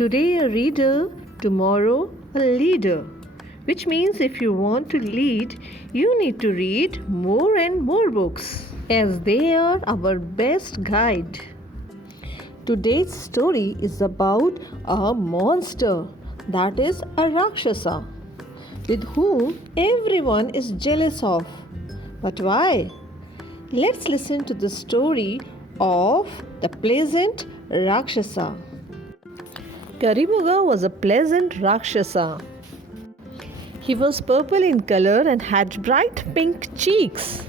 Today a reader, tomorrow a leader. Which means if you want to lead, you need to read more and more books, as they are our best guide. Today's story is about a monster, that is a Rakshasa, with whom everyone is jealous of. But why? Let's listen to the story of the pleasant Rakshasa. Karimuga was a pleasant Rakshasa. He was purple in color and had bright pink cheeks.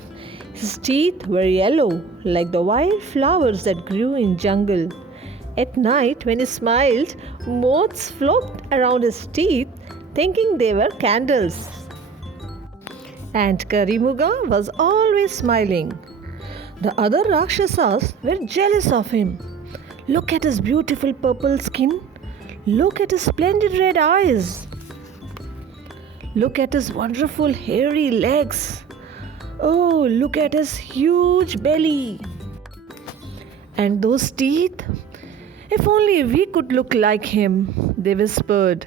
His teeth were yellow like the wild flowers that grew in jungle. At night, when he smiled, moths flocked around his teeth, thinking they were candles. And Karimuga was always smiling. The other Rakshasas were jealous of him. Look at his beautiful purple skin. Look at his splendid red eyes. Look at his wonderful hairy legs. Oh, look at his huge belly. And those teeth. If only we could look like him, they whispered.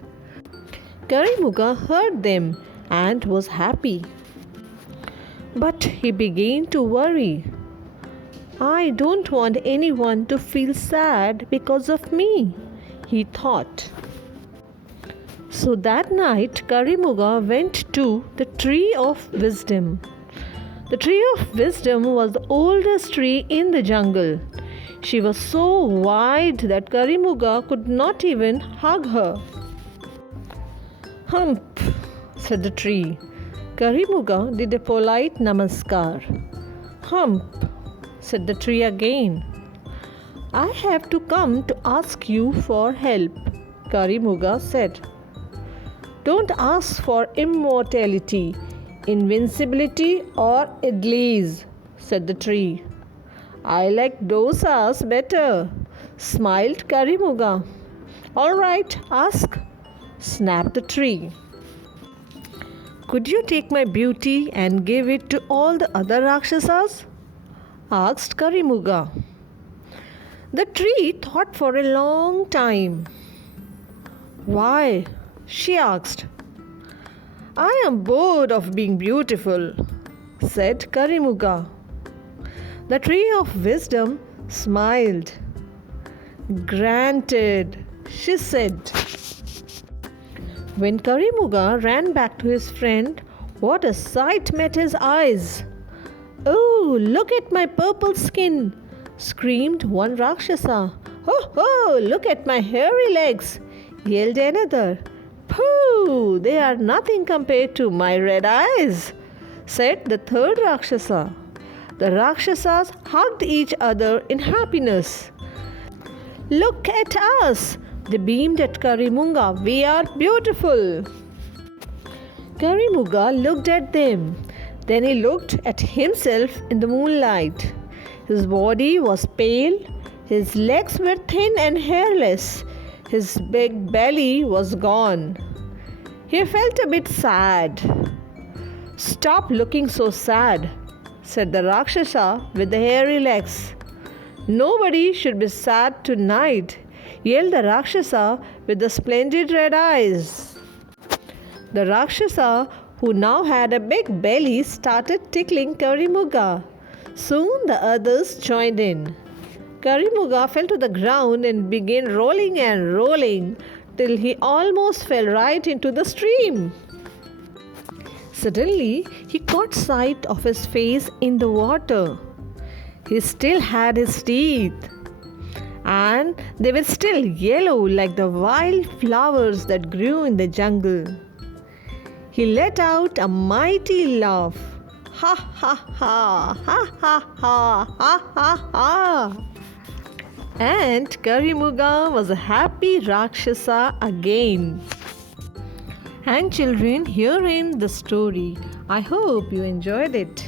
Karimuga heard them and was happy. But he began to worry. I don't want anyone to feel sad because of me, he thought. So that night, Karimuga went to the Tree of Wisdom. The Tree of Wisdom was the oldest tree in the jungle. She was so wide that Karimuga could not even hug her. Hump, said the tree. Karimuga did a polite namaskar. Hump, said the tree again. I have to come to ask you for help, Karimuga said. Don't ask for immortality, invincibility, or idlis, said the tree. I like dosas better, smiled Karimuga. All right, ask, snapped the tree. Could you take my beauty and give it to all the other Rakshasas? Asked Karimuga. The tree thought for a long time. Why? She asked. I am bored of being beautiful, said Karimuga. The Tree of Wisdom smiled. Granted, she said. When Karimuga ran back to his friend, what a sight met his eyes! Oh, look at my purple skin! Screamed one Rakshasa. Oh, look at my hairy legs! Yelled another. Pooh, they are nothing compared to my red eyes, said the third Rakshasa. The Rakshasas hugged each other in happiness. Look at us, they beamed at Karimuga. We are beautiful. Karimuga looked at them. Then he looked at himself in the moonlight. His body was pale, his legs were thin and hairless, his big belly was gone. He felt a bit sad. Stop looking so sad, said the Rakshasa with the hairy legs. Nobody should be sad tonight, yelled the Rakshasa with the splendid red eyes. The Rakshasa, who now had a big belly, started tickling Karimuga. Soon the others joined in. Karimuga fell to the ground and began rolling and rolling till he almost fell right into the stream. Suddenly, he caught sight of his face in the water. He still had his teeth, and they were still yellow like the wild flowers that grew in the jungle. He let out a mighty laugh. Ha ha ha, ha ha ha, ha ha ha. And Karimuga was a happy Rakshasa again. And children, here ends the story. I hope you enjoyed it.